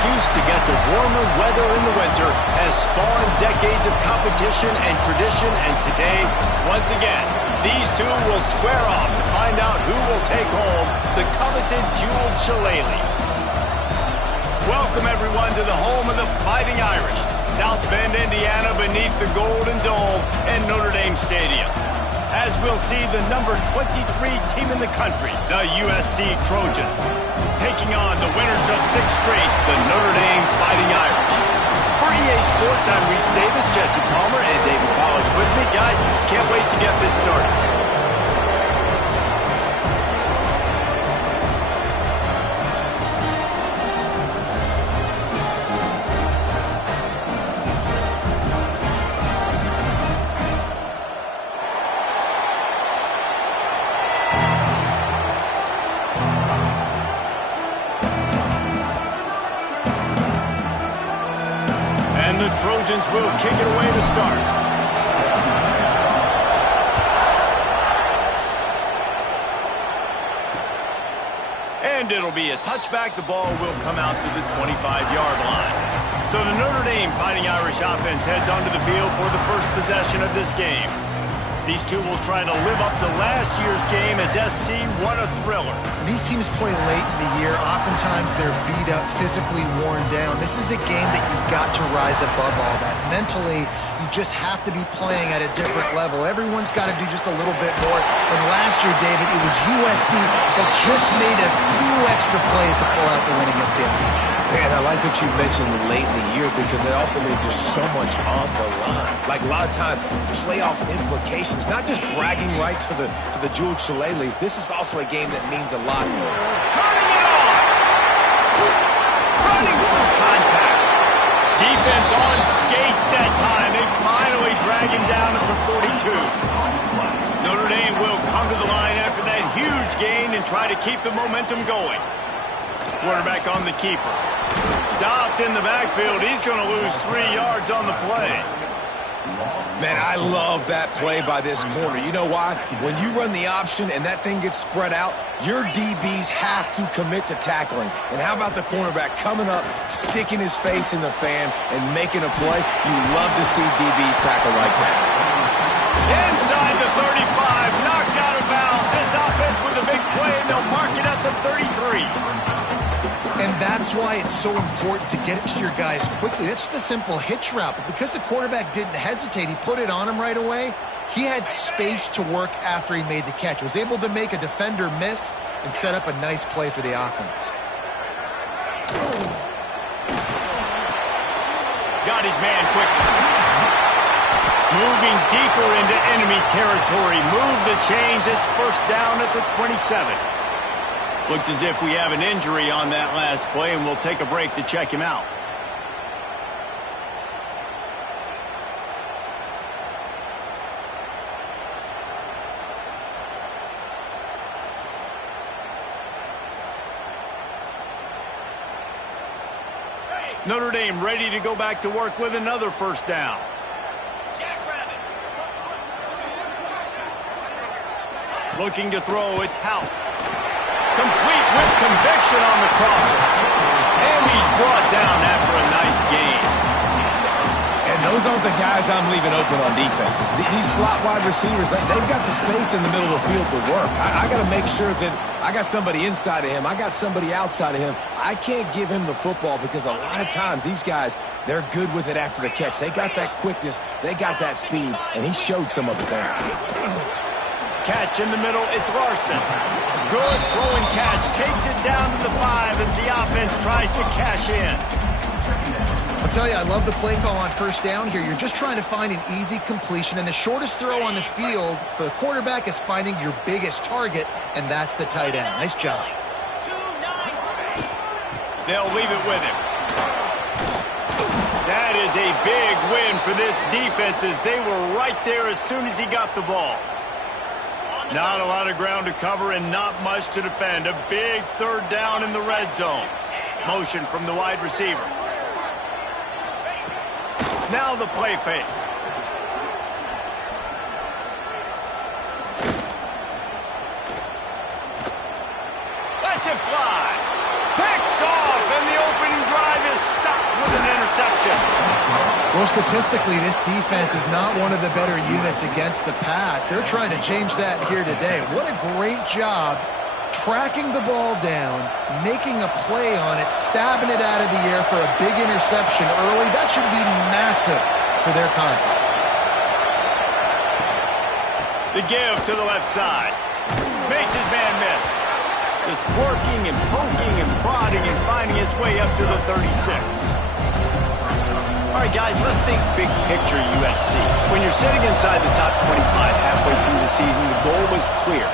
excuse to get to warmer weather in the winter has spawned decades of competition and tradition, and today, once again, these two will square off to find out who will take home the coveted jeweled shillelagh. Welcome, everyone, to the home of the Fighting Irish, South Bend, Indiana, beneath the Golden Dome and Notre Dame Stadium. As we'll see the number 23 team in the country, the USC Trojans, taking on the winners of 6 straight, the Notre Dame Fighting Irish. For EA Sports, I'm Reese Davis, Jesse Palmer, and David Powell with me. Guys, can't wait to get this started. The Trojans will kick it away to start. And it'll be a touchback. The ball will come out to the 25-yard line. So the Notre Dame Fighting Irish offense heads onto the field for the first possession of this game. These two will try to live up to last year's game as SC won a thriller. These teams play late in the year. Oftentimes they're beat up, physically worn down. This is a game that you've got to rise above all that. Mentally, you just have to be playing at a different level. Everyone's got to do just a little bit more. And last year, David, it was USC that just made a few extra plays to pull out the win against the Irish. And I like what you mentioned late in the year, because that also means there's so much on the line. Like a lot of times, playoff implications, not just bragging rights for the jeweled shillelagh. This is also a game that means a lot. Turning it on! Running through contact. Defense on skates that time. They finally drag him down at the 42. Notre Dame will come to the line after that huge gain and try to keep the momentum going. Quarterback on the keeper. Stopped in the backfield. He's going to lose 3 yards on the play. Man, I love that play by this corner. You know why? When you run the option and that thing gets spread out, your DBs have to commit to tackling. And how about the cornerback coming up, sticking his face in the fan, and making a play? You love to see DBs tackle like that. Inside the 35, knocked out of bounds. This offense with a big play, and they'll mark it at the 33. And that's why it's so important to get it to your guys quickly. That's just a simple hitch route. But because the quarterback didn't hesitate, he put it on him right away. He had space to work after he made the catch. Was able to make a defender miss and set up a nice play for the offense. Got his man quickly. Moving deeper into enemy territory. Move the chains. It's first down at the 27. Looks as if we have an injury on that last play, and we'll take a break to check him out. Notre Dame ready to go back to work with another first down. Looking to throw, it's Howe. Complete with conviction on the crosser. And he's brought down after a nice gain. And those aren't the guys I'm leaving open on defense. These slot wide receivers, they've got the space in the middle of the field to work. I got to make sure that I got somebody inside of him. I got somebody outside of him. I can't give him the football because a lot of times these guys, they're good with it after the catch. They got that quickness. They got that speed. And he showed some of it there. Catch in the middle, it's Larson. Good throwing catch, takes it down to the 5 as the offense tries to cash in. I'll tell you, I love the play call on first down here. You're just trying to find an easy completion, and the shortest throw on the field for the quarterback is finding your biggest target, and that's the tight end. Nice job. They'll leave it with him. That is a big win for this defense as they were right there as soon as he got the ball. Not a lot of ground to cover and not much to defend. A big third down in the red zone. Motion from the wide receiver. Now the play fake. Lets it fly. Picked off, and the opening drive is Well, statistically, this defense is not one of the better units against the pass. They're trying to change that here today. What a great job tracking the ball down, making a play on it, stabbing it out of the air for a big interception early. That should be massive for their confidence. The give to the left side. Makes his man miss. Just working and poking and prodding and finding his way up to the 36. All right, guys, let's think big picture USC. When you're sitting inside the top 25 halfway through the season, the goal was clear.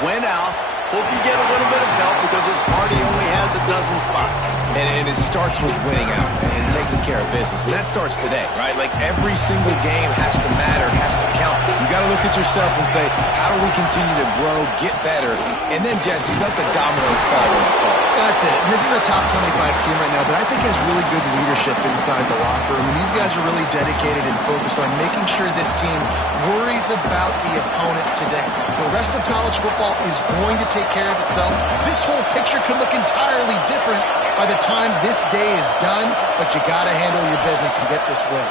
Win out. Hope you get a little bit of help because this party only has a dozen spots. And it starts with winning out and taking care of business. And that starts today, right? Like every single game has to matter, has to count. You got to look at yourself and say, how do we continue to grow, get better? And then, Jesse, let the dominoes fall where they fall. That's it. And this is a top 25 team right now that I think has really good leadership inside the locker room. And these guys are really dedicated and focused on making sure this team worries about the opponent today. The rest of college football is going to take care of itself. This whole picture could look entirely different by the time this day is done, but you got to handle your business and get this win.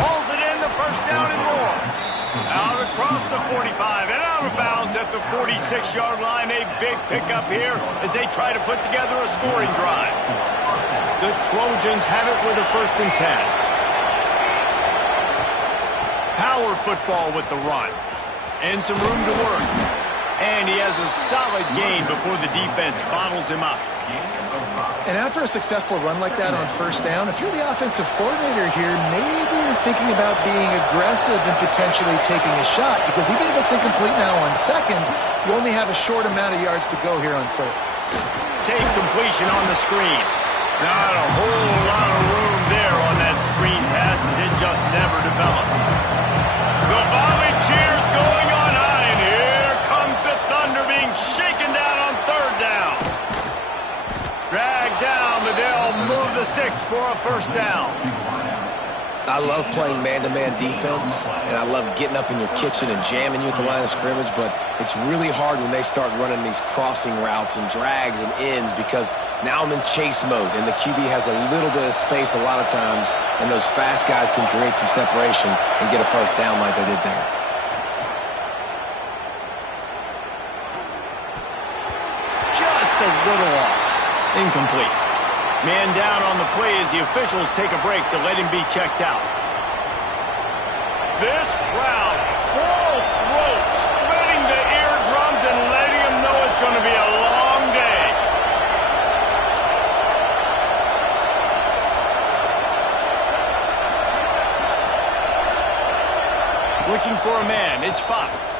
Pulls it in, the first down and more. Out across the 45 and out of bounds at the 46-yard line. A big pickup here as they try to put together a scoring drive. The Trojans have it with a 1st and 10. Power football with the run. And some room to work. And he has a solid gain before the defense bottles him up. And after a successful run like that on 1st down, if you're the offensive coordinator here, maybe you're thinking about being aggressive and potentially taking a shot, because even if it's incomplete now on 2nd, you only have a short amount of yards to go here on 3rd. Safe completion on the screen. Not a whole lot of room there on that screen pass as it just never developed. The volley cheers going on high, and here comes the Thunder being shaken down on 3rd down. Dragged down, but they'll move the sticks for a 1st down. I love playing man-to-man defense, and I love getting up in your kitchen and jamming you at the line of scrimmage, but it's really hard when they start running these crossing routes and drags and ends because now I'm in chase mode, and the QB has a little bit of space a lot of times, and those fast guys can create some separation and get a 1st down like they did there. Just a little off. Incomplete. Man down on the play as the officials take a break to let him be checked out. This crowd, full throat, splitting the eardrums and letting him know it's going to be a long day. Looking for a man, it's Fox.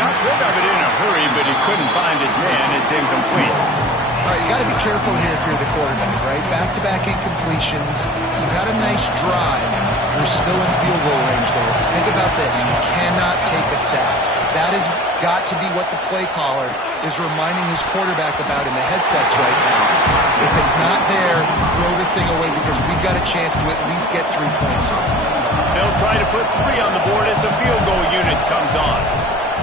Got rid of it in a hurry, but he couldn't find his man. It's incomplete. All right, you got to be careful here if you're the quarterback, right? Back-to-back incompletions. You've had a nice drive. You're still in field goal range there. Think about this. You cannot take a sack. That has got to be what the play caller is reminding his quarterback about in the headsets right now. If it's not there, throw this thing away because we've got a chance to at least get 3 points here. They'll try to put 3 on the board as the field goal unit comes on.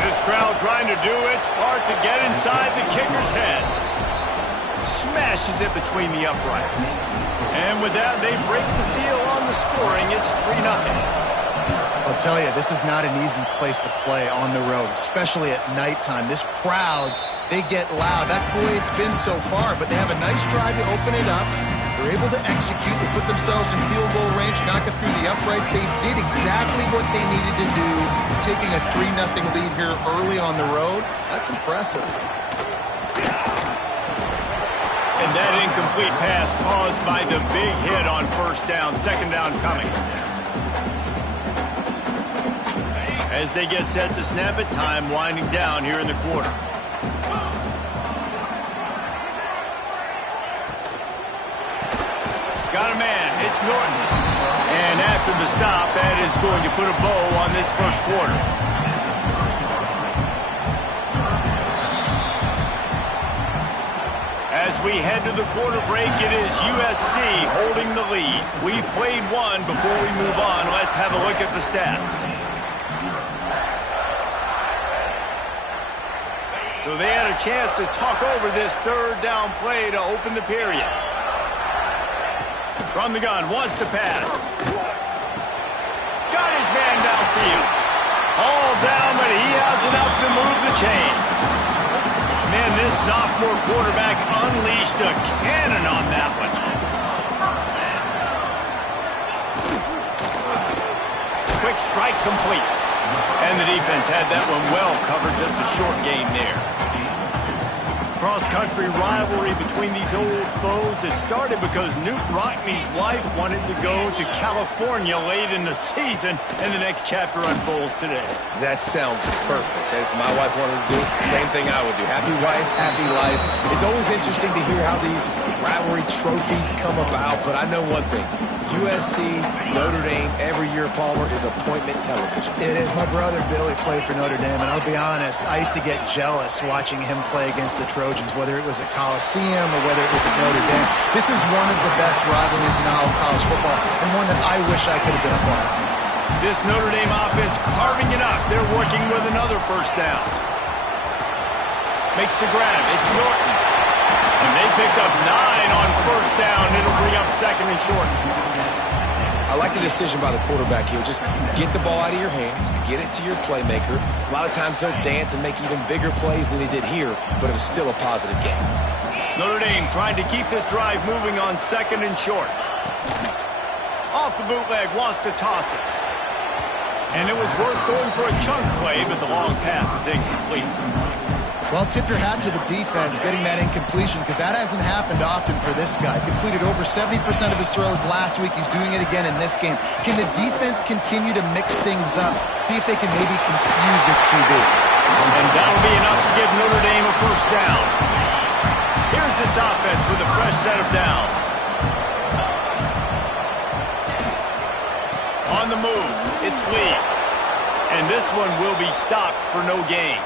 This crowd trying to do its part to get inside the kicker's head. Smashes it between the uprights. And with that, they break the seal on the scoring. It's 3-0. I'll tell you, this is not an easy place to play on the road, especially at nighttime. This crowd, they get loud. That's the way it's been so far, but they have a nice drive to open it up. They're able to execute. They put themselves in field goal range, knock it through the uprights. They did exactly what they needed to do, taking a 3-0 lead here early on the road. That's impressive. And that incomplete pass caused by the big hit on 1st down. 2nd down coming. As they get set to snap it, time winding down here in the quarter. Got a man. It's Norton. And after the stop, that is going to put a bow on this 1st quarter. As we head to the quarter break, it is USC holding the lead. We've played one. Before we move on, let's have a look at the stats. So they had a chance to talk over this 3rd down play to open the period. From the gun, wants to pass. Got his man downfield. All down, but he has enough to move the chains. Man, this sophomore quarterback unleashed a cannon on that one. Quick strike complete. And the defense had that one well covered, just a short gain there. Cross-country rivalry between these old foes. It started because Newt Rockne's wife wanted to go to California late in the season, and the next chapter unfolds today. That sounds perfect. If my wife wanted to do the same thing I would do. Happy wife, happy life. It's always interesting to hear how these rivalry trophies come about, but I know one thing. USC, Notre Dame, every year, Palmer, is appointment television. It is. My brother Billy played for Notre Dame, and I'll be honest, I used to get jealous watching him play against the Trojans, whether it was at Coliseum or whether it was at Notre Dame. This is one of the best rivalries in all of college football, and one that I wish I could have been a part of. This Notre Dame offense carving it up. They're working with another first down. Makes the grab. It's Norton. And they picked up 9 on first down. It'll bring up second and short. I like the decision by the quarterback here. Just get the ball out of your hands, get it to your playmaker. A lot of times they'll dance and make even bigger plays than he did here, but it was still a positive game. Notre Dame trying to keep this drive moving on second and short. Off the bootleg, wants to toss it. And it was worth going for a chunk play, but the long pass is incomplete. Well, tip your hat to the defense getting that incompletion, because that hasn't happened often for this guy. Completed over 70% of his throws last week. He's doing it again in this game. Can the defense continue to mix things up? See if they can maybe confuse this QB. And that'll be enough to give Notre Dame a first down. Here's this offense with a fresh set of downs. On the move, it's Lee. And this one will be stopped for no gain.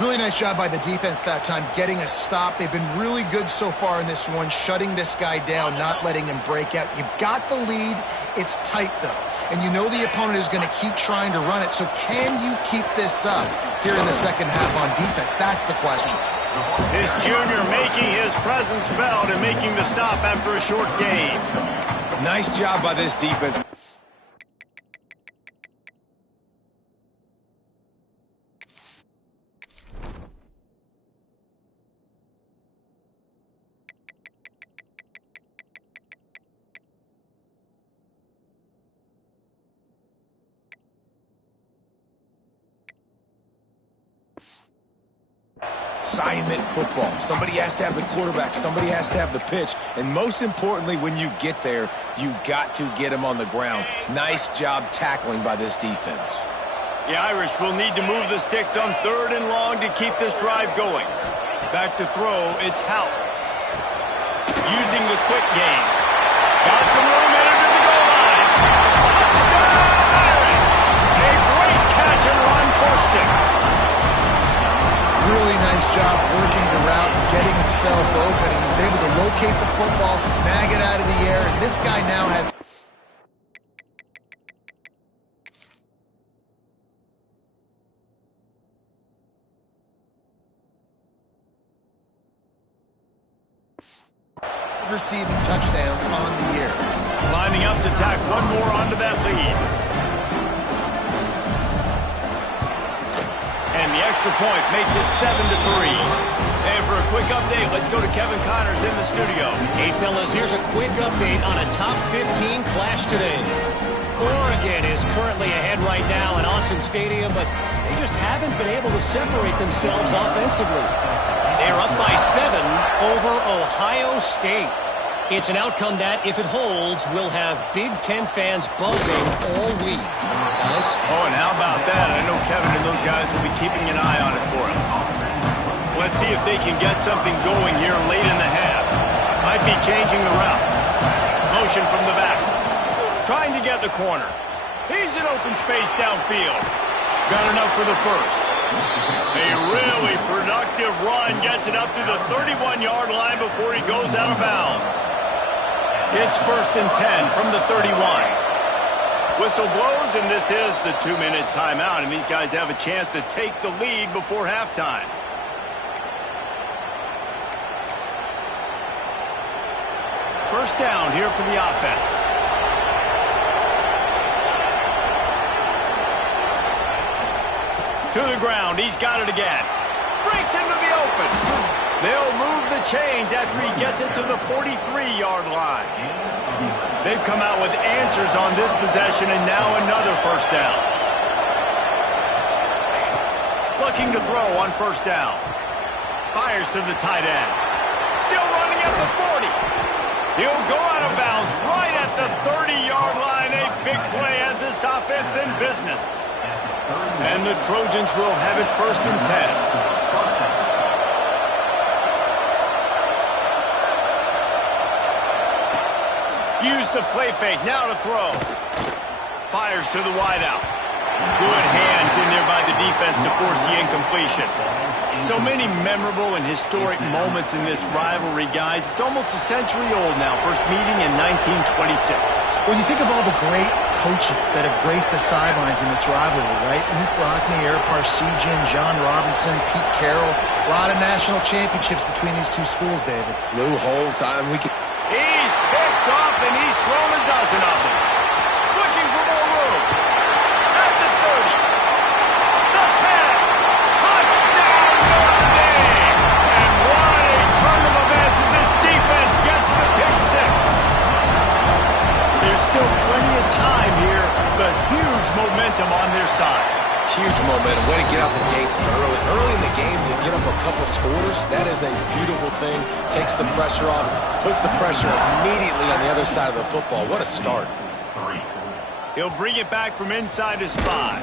Really nice job by the defense that time, getting a stop. They've been really good so far in this one, shutting this guy down, not letting him break out. You've got the lead. It's tight, though. And you know the opponent is going to keep trying to run it. So can you keep this up here in the second half on defense? That's the question. This junior making his presence felt and making the stop after a short gain. Nice job by this defense. Assignment football. Somebody has to have the quarterback. Somebody has to have the pitch. And most importantly, when you get there, you got to get him on the ground. Nice job tackling by this defense. The Irish will need to move the sticks on third and long to keep this drive going. Back to throw, it's Howe. Using the quick game. Got some room in it to the goal line. Touchdown, Irish! A great catch and run for 6. Really nice job working the route and getting himself open. He was able to locate the football, snag it out of the air, and this guy now has... receiving touchdowns on the year. Lining up to tack one more onto that lead. And the extra point makes it 7-3. And for a quick update, let's go to Kevin Connors in the studio. Hey, fellas, here's a quick update on a top 15 clash today. Oregon is currently ahead right now in Autzen Stadium, but they just haven't been able to separate themselves offensively. They're up by 7 over Ohio State. It's an outcome that, if it holds, will have Big Ten fans buzzing all week. Guys? Oh, and how about that? I know Kevin and those guys will be keeping an eye on it for us. Let's see if they can get something going here late in the half. Might be changing the route. Motion from the back. Trying to get the corner. He's in open space downfield. Got enough for the first. A really productive run gets it up to the 31-yard line before he goes out of bounds. It's 1st and 10 from the 31. Whistle blows, and this is the 2-minute timeout, and these guys have a chance to take the lead before halftime. first down here for the offense. To the ground. He's got it again. Breaks into the open. They'll move the chains after he gets it to the 43-yard line. They've come out with answers on this possession, and now another first down. Looking to throw on first down. Fires to the tight end. Still running at the 40. He'll go out of bounds right at the 30-yard line. A big play as this offense in business. And the Trojans will have it 1st and 10. Use the play fake, now to throw. Fires to the wideout. Good hands in there by the defense to force the incompletion. So many memorable and historic moments in this rivalry, guys. It's almost a century old now. First meeting in 1926. When you think of all the great coaches that have graced the sidelines in this rivalry, right? Luke Rockne, Eric Parsegian, John Robinson, Pete Carroll. A lot of national championships between these two schools, David. Lou Holtz, He's picked off and he's thrown a dozen of them. Looking for more room. At the 30. The 10. Touchdown Notre Dame. And what a turn of events as this defense gets the pick six. There's still plenty of time here, but huge momentum on their side. Huge momentum. Way to get out the gates early. Early in the game to get up a couple scores, that is a beautiful thing. Takes the pressure off, puts the pressure immediately on the other side of the football. What a start. He'll bring it back from inside his 5.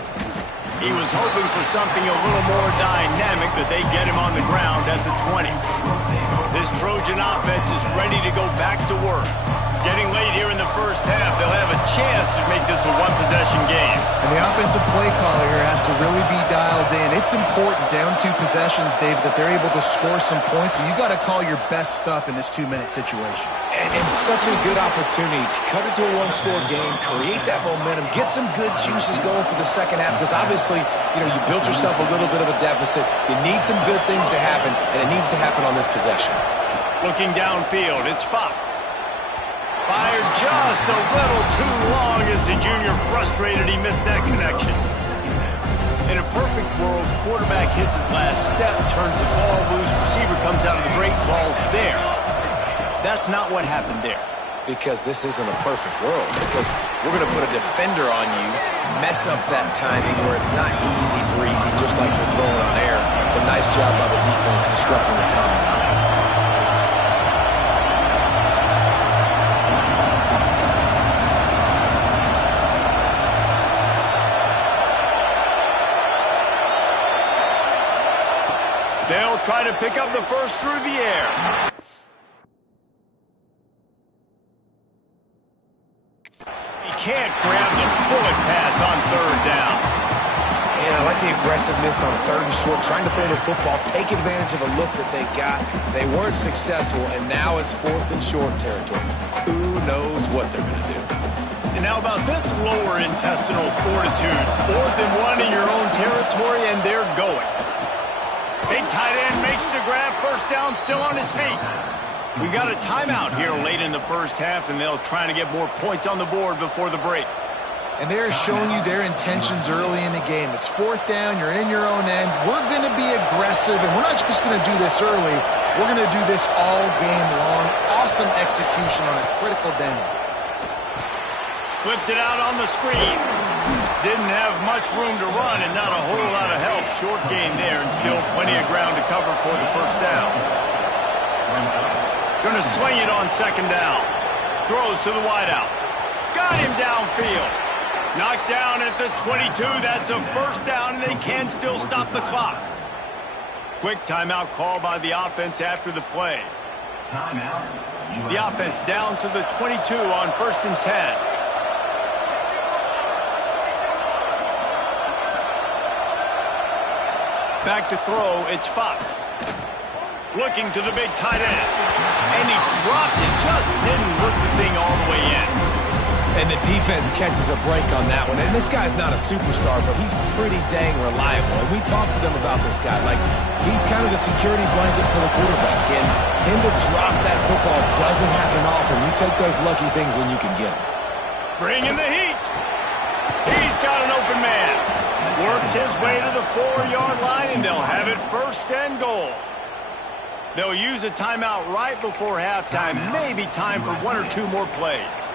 He was hoping for something a little more dynamic, but they get him on the ground at the 20. This Trojan offense is ready to go back to work. Getting late here in the first half, they'll have a chance to make this a one-possession game. And the offensive play caller here has to really be dialed in. It's important, down 2 possessions, David, that they're able to score some points. So you got to call your best stuff in this 2-minute situation. And it's such a good opportunity to cut it to a one-score game, create that momentum, get some good juices going for the second half, because obviously, you built yourself a little bit of a deficit. You need some good things to happen, and it needs to happen on this possession. Looking downfield, it's Fox. Fired just a little too long as the junior frustrated he missed that connection. In a perfect world, quarterback hits his last step, turns the ball loose, receiver comes out of the break, ball's there. That's not what happened there. Because this isn't a perfect world. Because we're going to put a defender on you, mess up that timing where it's not easy breezy, just like you're throwing on air. It's a nice job by the defense disrupting the timing. They'll try to pick up the first through the air. He can't grab the bullet pass on 3rd down. And I like the aggressiveness on 3rd and short, trying to throw the football, take advantage of a look that they got. They weren't successful, and now it's 4th and short territory. Who knows what they're going to do? And now about this lower intestinal fortitude. 4th and 1 in your own territory, and they're going. Big tight end makes the grab, first down, still on his feet. We got a timeout here late in the first half, and they'll try to get more points on the board before the break. And they're showing you their intentions early in the game. It's 4th down, you're in your own end. We're going to be aggressive, and we're not just going to do this early. We're going to do this all game long. Awesome execution on a critical down. Flips it out on the screen. Didn't have much room to run and not a whole lot of help. Short gain there and still plenty of ground to cover for the first down. Going to swing it on 2nd down. Throws to the wideout. Got him downfield. Knocked down at the 22. That's a first down, and they can still stop the clock. Quick timeout call by the offense after the play. The offense down to the 22 on 1st and 10. Back to throw, it's Fox. Looking to the big tight end. And he dropped it, just didn't look the thing all the way in. And the defense catches a break on that one. And this guy's not a superstar, but he's pretty dang reliable. And we talked to them about this guy. Like, he's kind of the security blanket for the quarterback. And him to drop that football doesn't happen often. You take those lucky things when you can get them. Bringing the heat. He's got an open man. Works his way to the 4-yard line, and they'll have it first and goal. They'll use a timeout right before halftime. Maybe time for 1 or 2 more plays.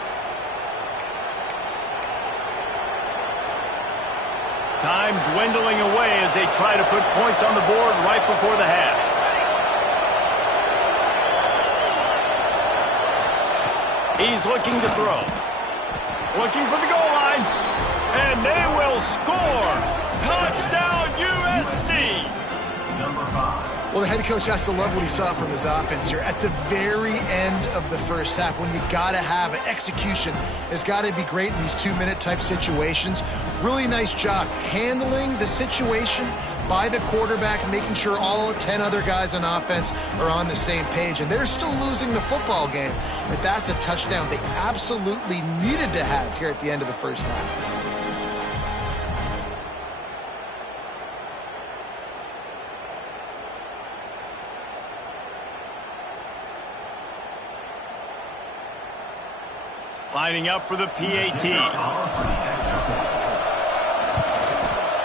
Time dwindling away as they try to put points on the board right before the half. He's looking to throw. Looking for the goal line. And they will score. Touchdown, USC. Number 5. Well, the head coach has to love what he saw from his offense here. At the very end of the first half, when you got to have it, execution has got to be great in these 2-minute type situations. Really nice job handling the situation by the quarterback, making sure all 10 other guys on offense are on the same page. And they're still losing the football game, but that's a touchdown they absolutely needed to have here at the end of the first half. Lining up for the PAT.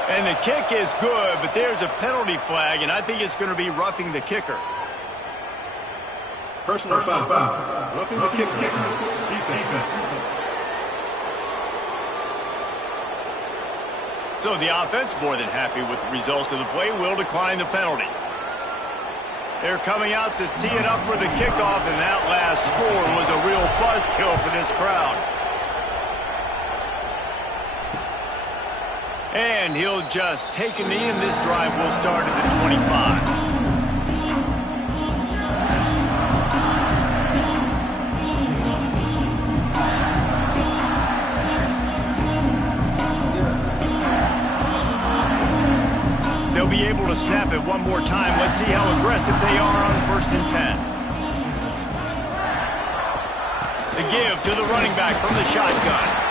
And the kick is good, but there's a penalty flag, and I think it's going to be roughing the kicker. Personal foul. Roughing the kicker. Defense. So the offense, more than happy with the result of the play, will decline the penalty. They're coming out to tee it up for the kickoff, and that last score was a real buzzkill for this crowd. And he'll just take a knee, and this drive will start at the 25. They'll be able to snap it one more time. Let's see how aggressive they are on 1st and 10. The give to the running back from the shotgun.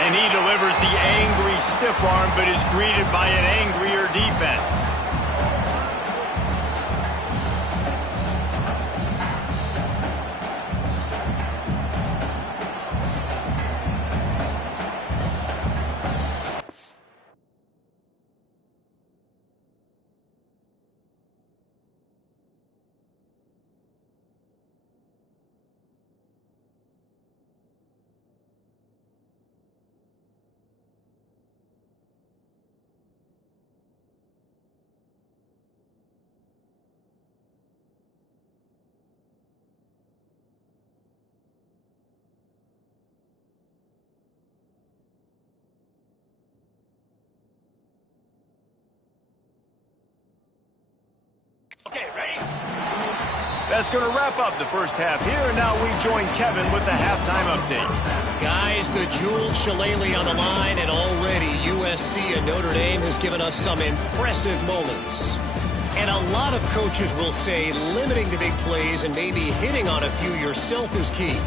And he delivers the angry stiff arm, but is greeted by an angrier defense. Okay, ready? That's going to wrap up the first half here, and now we join Kevin with the halftime update. Guys, the jeweled shillelagh on the line, and already USC and Notre Dame has given us some impressive moments. And a lot of coaches will say limiting the big plays and maybe hitting on a few yourself is key.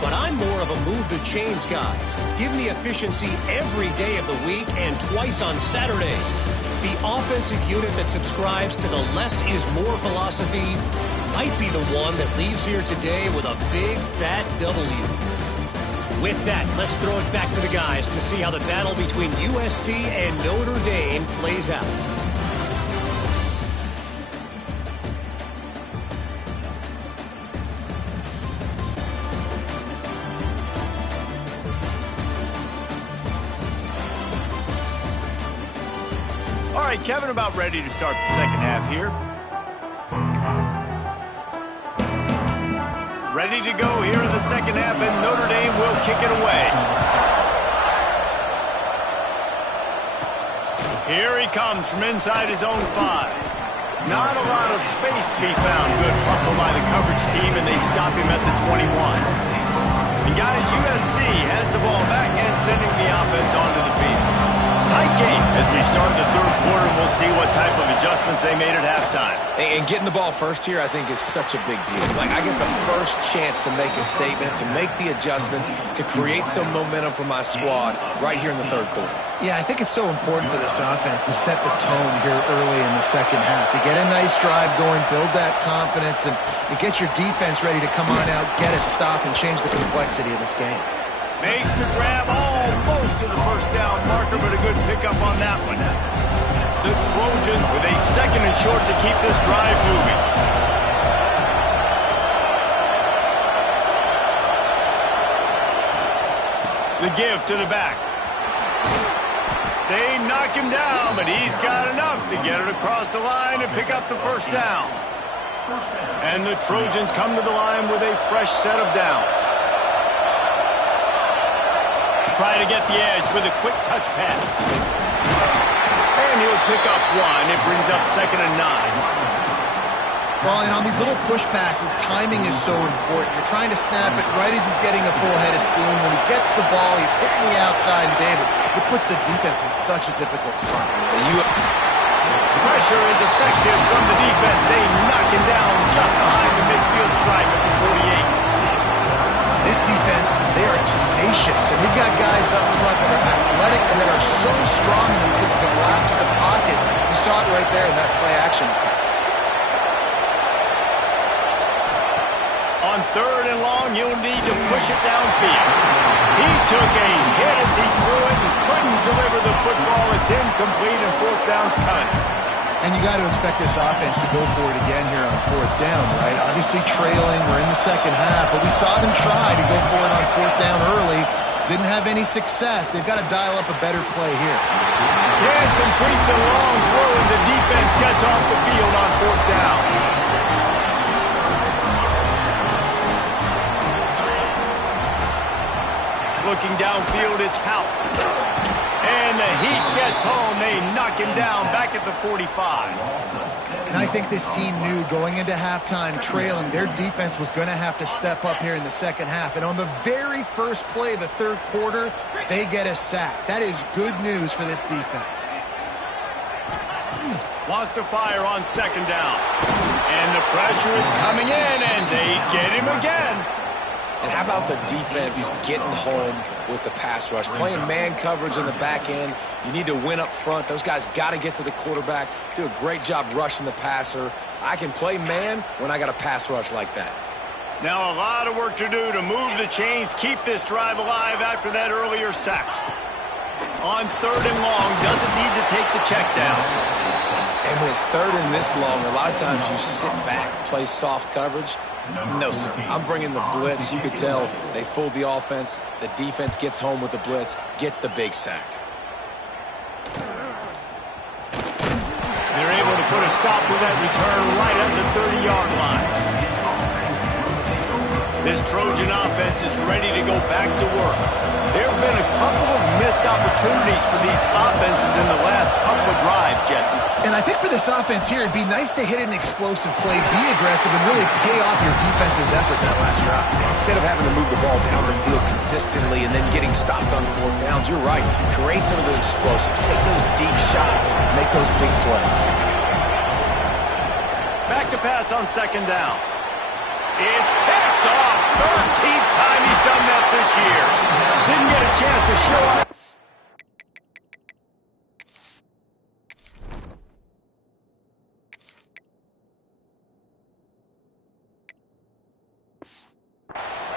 But I'm more of a move the chains guy. Give me efficiency every day of the week and twice on Saturday. The offensive unit that subscribes to the less is more philosophy might be the one that leaves here today with a big, fat W. With that, let's throw it back to the guys to see how the battle between USC and Notre Dame plays out. All right, Kevin, about ready to start the second half here. Ready to go here in the second half, and Notre Dame will kick it away. Here he comes from inside his own 5. Not a lot of space to be found. Good hustle by the coverage team, and they stop him at the 21. And guys, USC has the ball back and sending the offense onto the field. Tight shape as we start the third quarter, and we'll see what type of adjustments they made at halftime. And getting the ball first here, I think, is such a big deal. Like, I get the first chance to make a statement, to make the adjustments, to create some momentum for my squad right here in the third quarter. Yeah, I think it's so important for this offense to set the tone here early in the second half, to get a nice drive going, build that confidence, and get your defense ready to come on out, get a stop, and change the complexity of this game. Makes the grab almost to the first down marker, but a good pickup on that one. The Trojans with a second and short to keep this drive moving. The give to the back. They knock him down, but he's got enough to get it across the line and pick up the first down. And the Trojans come to the line with a fresh set of downs. Try to get the edge with a quick touch pass. And he'll pick up one. It brings up 2nd and 9. Well, and on these little push passes, timing is so important. You're trying to snap it right as he's getting a full head of steam. When he gets the ball, he's hitting the outside, and David, it puts the defense in such a difficult spot. Pressure is effective from the defense. They knock him down just behind the midfield stripe at the 48. This defense, they are tenacious, and they've got guys up front that are athletic and that are so strong and can collapse the pocket. You saw it right there in that play-action attack. On 3rd and long, you'll need to push it downfield. He took a hit as he threw it and couldn't deliver the football. It's incomplete, and 4th down's coming. And you got to expect this offense to go for it again here on 4th down, right? Obviously trailing, we're in the second half, but we saw them try to go for it on 4th down early. Didn't have any success. They've got to dial up a better play here. Can't complete the long throw, and the defense gets off the field on 4th down. Looking downfield, it's Howe. And the Heat gets home. They knock him down back at the 45. And I think this team knew going into halftime trailing, their defense was going to have to step up here in the second half. And on the very first play of the third quarter, they get a sack. That is good news for this defense. Wants to fire on 2nd down. And the pressure is coming in, and they get him again. And how about the defense getting home with the pass rush? Playing man coverage in the back end. You need to win up front. Those guys got to get to the quarterback. Do a great job rushing the passer. I can play man when I got a pass rush like that. Now a lot of work to do to move the chains, keep this drive alive after that earlier sack. On 3rd and long, doesn't need to take the check down. And when it's 3rd and this long, a lot of times you sit back, play soft coverage. No, sir. I'm bringing the blitz. You could tell they fooled the offense. The defense gets home with the blitz, gets the big sack. They're able to put a stop to that return right at the 30-yard line. This Trojan offense is ready to go back to work. There have been a couple of missed opportunities for these offenses in the last couple of drives, Jesse. And I think for this offense here, it'd be nice to hit an explosive play, be aggressive, and really pay off your defense's effort that last drive. And instead of having to move the ball down the field consistently and then getting stopped on 4th downs, you're right. Create some of those explosives. Take those deep shots. Make those big plays. Back to pass on 2nd down. It's picked off. 13th time he's done that this year. Didn't get a chance to show up.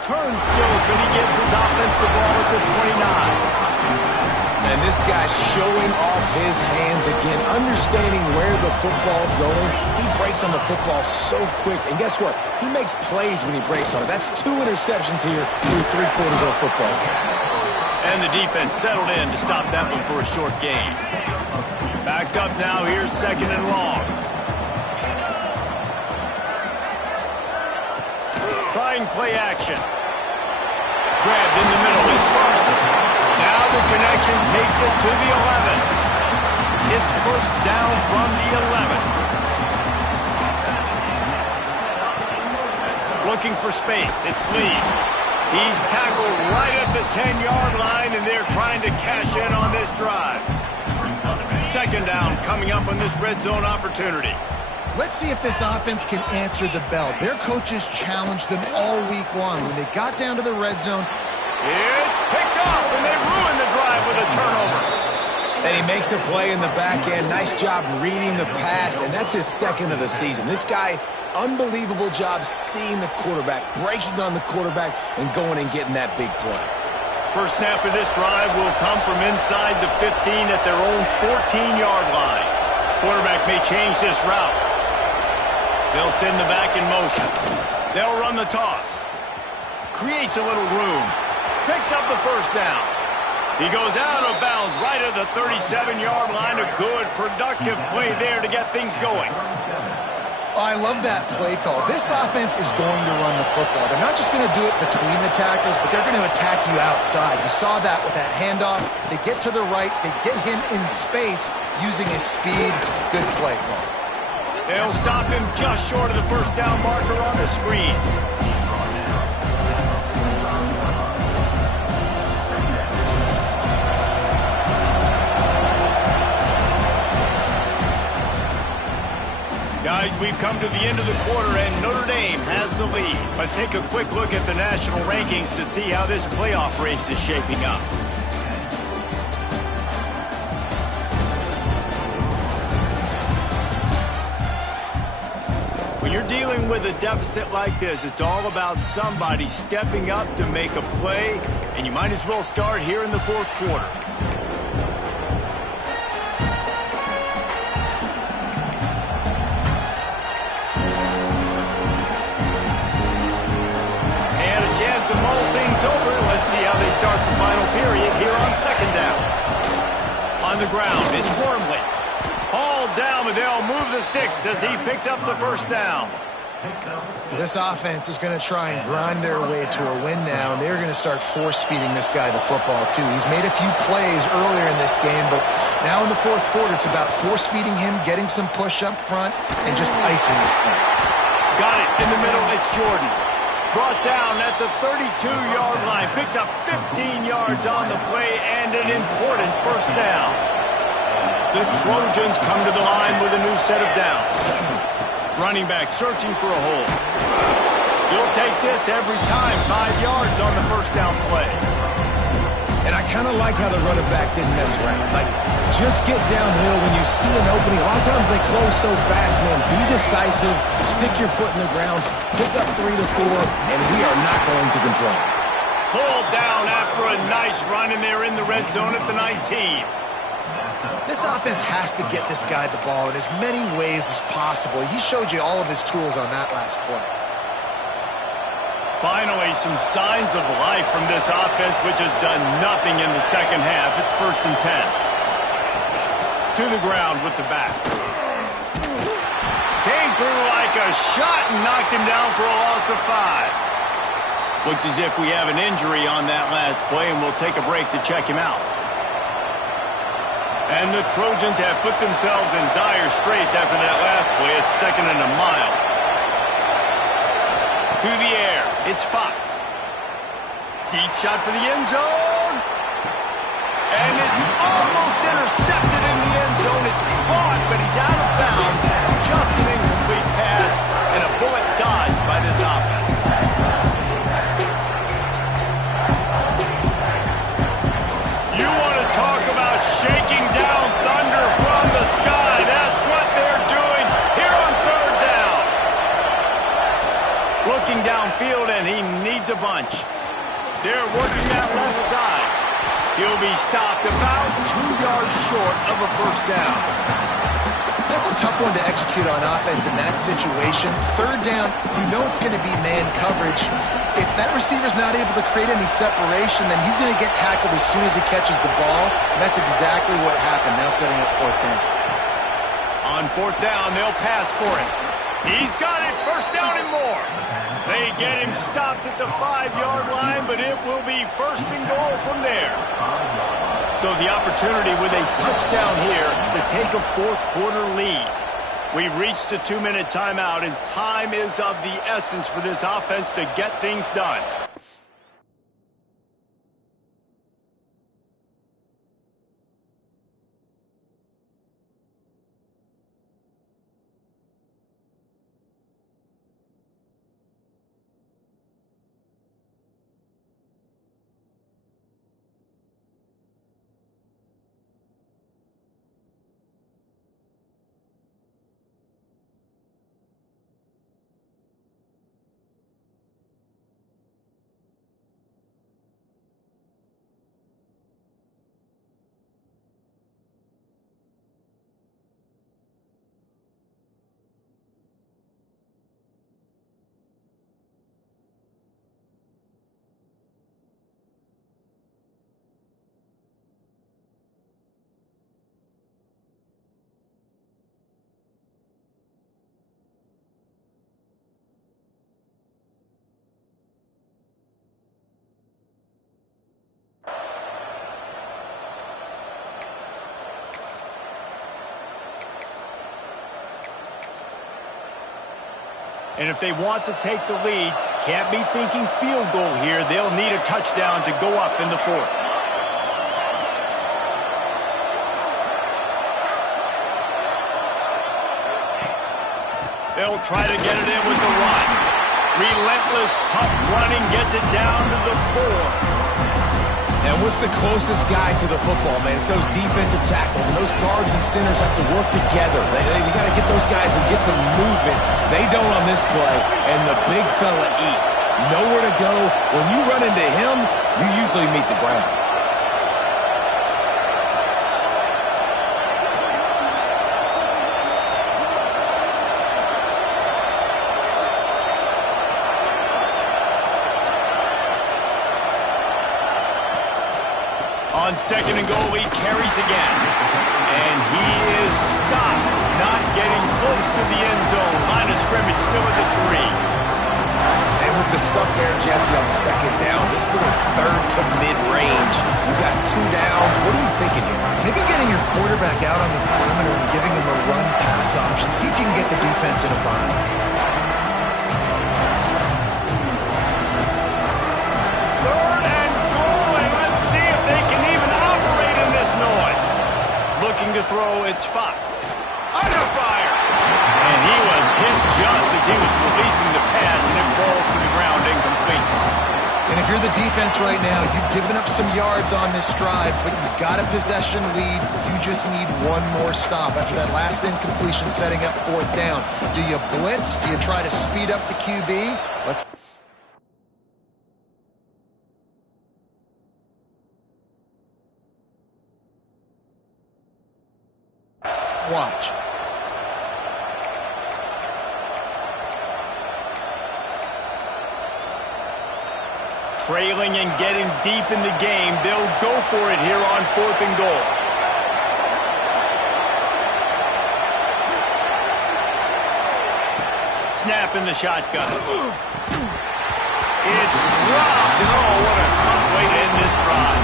Turn skills, but he gives his offense the ball at the 29. And this guy's showing off his hands again, understanding where the football's going. He breaks on the football so quick. And guess what? He makes plays when he breaks on it. That's 2 interceptions here through 3 quarters of a football game. And the defense settled in to stop that one for a short gain. Backed up now, here's 2nd and long. Trying play action. Grabbed in the middle, it's Larson. Now the connection takes it to the 11. It's 1st down from the 11. Looking for space, it's Lee. He's tackled right at the 10-yard line, and they're trying to cash in on this drive. Second down coming up on this red zone opportunity. Let's see if this offense can answer the bell. Their coaches challenged them all week long. When they got down to the red zone, it's picked off, and they ruin the drive with a turnover. And he makes a play in the back end. Nice job reading the pass, and that's his second of the season. This guy, unbelievable job seeing the quarterback, breaking on the quarterback, and going and getting that big play. First snap of this drive will come from inside the 15 at their own 14-yard line. Quarterback may change this route. They'll send the back in motion. They'll run the toss. Creates a little room. Picks up the first down. He goes out of bounds right at the 37-yard line. A good, productive play there to get things going. I love that play call. This offense is going to run the football. They're not just going to do it between the tackles, but they're going to attack you outside. You saw that with that handoff. They get to the right. They get him in space using his speed. Good play call. They'll stop him just short of the first down marker on the screen. Guys, we've come to the end of the quarter, and Notre Dame has the lead. Let's take a quick look at the national rankings to see how this playoff race is shaping up. When you're dealing with a deficit like this, it's all about somebody stepping up to make a play, and you might as well start here in the fourth quarter. And a chance to mull things over. Let's see how they start the final period here on second down. On the ground, it's Wormley. All down, but they'll move the sticks as he picks up the first down. This offense is going to try and grind their way to a win now, and they're going to start force-feeding this guy the football, too. He's made a few plays earlier in this game, but now in the fourth quarter, it's about force-feeding him, getting some push up front, and just icing this thing. Got it in the middle, it's Jordan. Brought down at the 32-yard line, picks up 15 yards on the play, and an important first down. The Trojans come to the line with a new set of downs. Running back searching for a hole. You'll take this every time. 5 yards on the first down play. And I kind of like how the running back didn't mess around. Like, just get downhill when you see an opening. A lot of times they close so fast, man. Be decisive. Stick your foot in the ground. Pick up 3 to 4, and we are not going to control. Pulled down after a nice run, and they're in the red zone at the 19. This offense has to get this guy the ball in as many ways as possible. He showed you all of his tools on that last play. Finally, some signs of life from this offense, which has done nothing in the second half. It's 1st and 10. To the ground with the back. Came through like a shot and knocked him down for a loss of 5. Looks as if we have an injury on that last play, and we'll take a break to check him out. And the Trojans have put themselves in dire straits after that last play. It's 2nd and a mile. To the air, it's Fox. Deep shot for the end zone. And it's almost intercepted in the end zone. It's caught, but he's out of bounds. Just an incomplete pass and a bullet dodged by this offense. You want to talk about shaking down thunder from the sky. That's what they're doing here on 3rd down. Looking downfield, and he needs a bunch. They're working that left side. He'll be stopped about 2 yards short of a first down. That's a tough one to execute on offense in that situation. 3rd down, you know it's going to be man coverage. If that receiver's not able to create any separation, then he's going to get tackled as soon as he catches the ball. And that's exactly what happened. Now setting up 4th down. On 4th down, they'll pass for it. He's got it. First down and more. They get him stopped at the 5-yard line, but it will be 1st and goal from there. So the opportunity with a touchdown here to take a fourth quarter lead. We've reached the 2-minute timeout, and time is of the essence for this offense to get things done. And if they want to take the lead, can't be thinking field goal here. They'll need a touchdown to go up in the fourth. They'll try to get it in with the run. Relentless, tough running gets it down to the 4. And what's the closest guy to the football, man? It's those defensive tackles, and those guards and centers have to work together. They got to get those guys and get some movement. They don't on this play, and the big fella eats. Nowhere to go. When you run into him, you usually meet the ground. On second and goal, he carries again. And he is stopped, not getting close to the end zone. Line of scrimmage still at the 3. And with the stuff there, Jesse, on second down, this little third to mid-range, you got 2 downs. What are you thinking here? Maybe getting your quarterback out on the perimeter and giving him a run-pass option. See if you can get the defense in a bind. Looking to throw, it's Fox. Under fire! And he was hit just as he was releasing the pass, and it falls to the ground incomplete. And if you're the defense right now, you've given up some yards on this drive, but you've got a possession lead. You just need one more stop after that last incompletion setting up 4th down. Do you blitz? Do you try to speed up the QB? Let's watch. Trailing and getting deep in the game. They'll go for it here on 4th and goal. Snap in the shotgun. It's dropped. Oh, what a tough way to end this drive.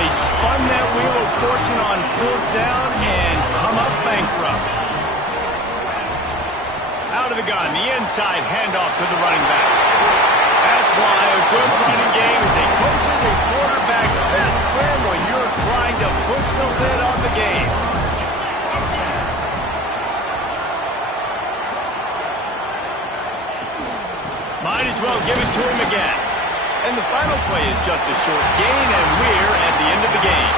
They spun that wheel of fortune on 4th down and come up bankrupt. Out of the gun, the inside handoff to the running back. That's why a good running game is a coach's and quarterback's best friend when you're trying to put the lid on the game. Might as well give it to him again. And the final play is just a short gain, and we're at the end of the game.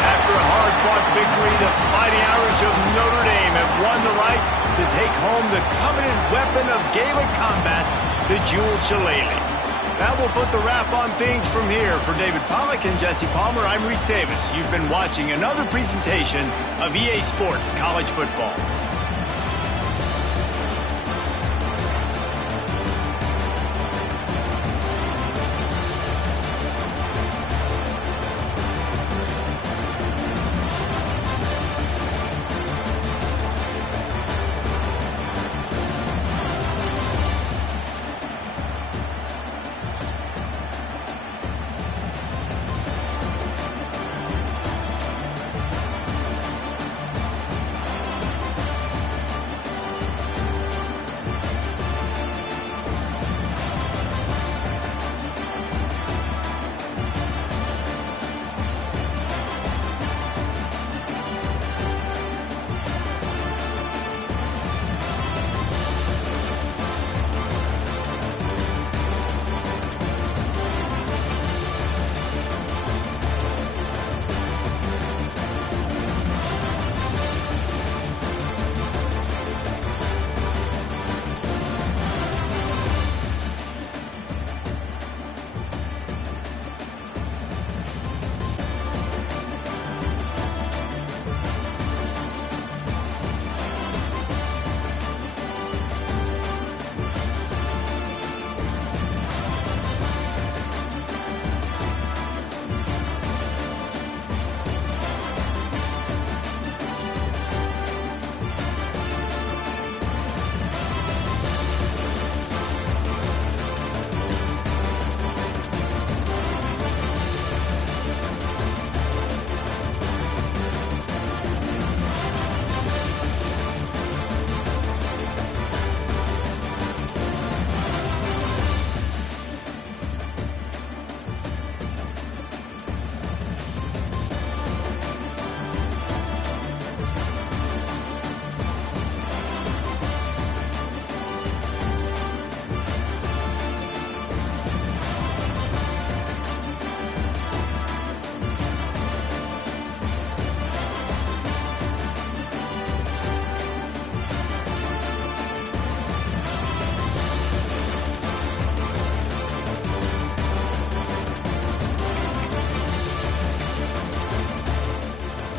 After a hard-fought victory, the Fighting Irish of Notre Dame have won the right to take home the coveted weapon of Gaelic combat, the jeweled shillelagh. That will put the wrap on things from here. For David Pollack and Jesse Palmer, I'm Reese Davis. You've been watching another presentation of EA Sports College Football.